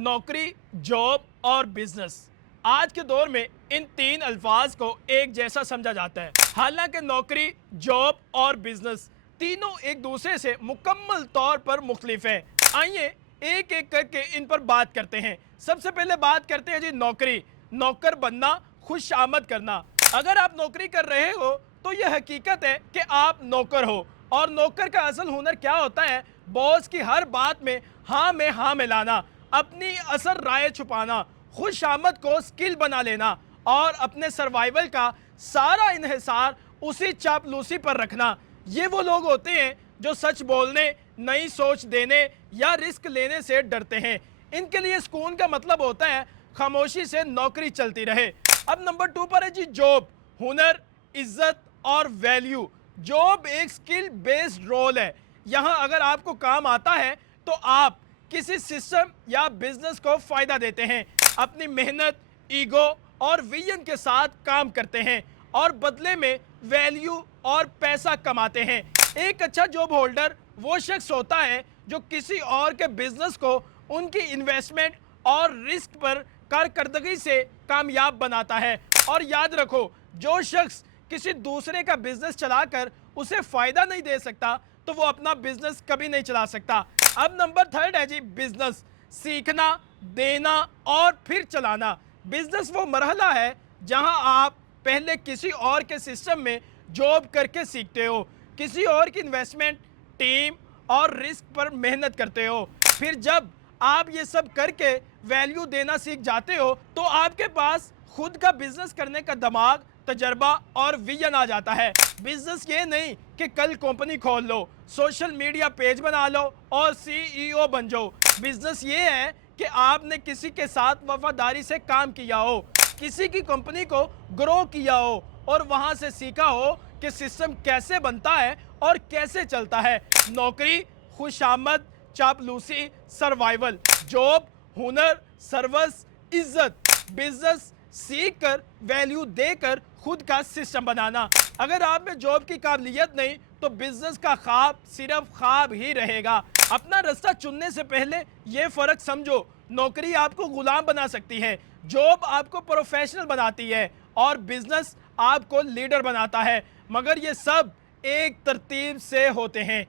नौकरी, जॉब और बिजनेस। आज के दौर में इन तीन अल्फाज को एक जैसा समझा जाता है। हालांकि नौकरी, जॉब और बिजनेस तीनों एक दूसरे से मुकम्मल तौर पर मुख्तलिफ हैं। आइए एक एक करके इन पर बात करते हैं। सबसे पहले बात करते हैं जी नौकरी। नौकर बनना, खुश आमद करना। अगर आप नौकरी कर रहे हो तो यह हकीकत है कि आप नौकर हो, और नौकर का असल हुनर क्या होता है? बॉस की हर बात में हाँ मिलाना, अपनी असर राय छुपाना, खुश आमद को स्किल बना लेना और अपने सर्वाइवल का सारा इन्हिसार उसी चापलूसी पर रखना। ये वो लोग होते हैं जो सच बोलने, नई सोच देने या रिस्क लेने से डरते हैं। इनके लिए सुकून का मतलब होता है खामोशी से नौकरी चलती रहे। अब नंबर 2 पर है जी जॉब। हुनर, इज्जत और वैल्यू। जॉब एक स्किल बेस्ड रोल है। यहाँ अगर आपको काम आता है तो आप किसी सिस्टम या बिजनेस को फायदा देते हैं, अपनी मेहनत, ईगो और विजन के साथ काम करते हैं और बदले में वैल्यू और पैसा कमाते हैं। एक अच्छा जॉब होल्डर वो शख्स होता है जो किसी और के बिजनेस को उनकी इन्वेस्टमेंट और रिस्क पर कारकर्दगी से कामयाब बनाता है। और याद रखो, जो शख्स किसी दूसरे का बिजनेस चलाकर उसे फायदा नहीं दे सकता तो वो अपना बिजनेस कभी नहीं चला सकता। अब नंबर 3 है जी बिजनेस। सीखना, देना और फिर चलाना। बिजनेस वो मरहला है जहां आप पहले किसी और के सिस्टम में जॉब करके सीखते हो, किसी और की इन्वेस्टमेंट, टीम और रिस्क पर मेहनत करते हो। फिर जब आप ये सब करके वैल्यू देना सीख जाते हो तो आपके पास खुद का बिजनेस करने का दिमाग, तजर्बा और विजन आ जाता है। बिजनेस ये नहीं कि कल कंपनी खोल लो, सोशल मीडिया पेज बना लो और सीईओ बन जाओ। बिजनेस ये है कि आपने किसी के साथ वफादारी से काम किया हो, किसी की कंपनी को ग्रो किया हो और वहां से सीखा हो कि सिस्टम कैसे बनता है और कैसे चलता है। नौकरी, खुशामद, चापलूसी, सर्वाइवल। जॉब, हुनर, सर्विस, इज्जत। बिजनेस, सीख कर, वैल्यू देकर खुद का सिस्टम बनाना। अगर आप में जॉब की काबिलियत नहीं तो बिजनेस का ख्वाब सिर्फ ख्वाब ही रहेगा। अपना रास्ता चुनने से पहले ये फर्क समझो, नौकरी आपको गुलाम बना सकती है, जॉब आपको प्रोफेशनल बनाती है और बिजनेस आपको लीडर बनाता है, मगर ये सब एक तरतीब से होते हैं।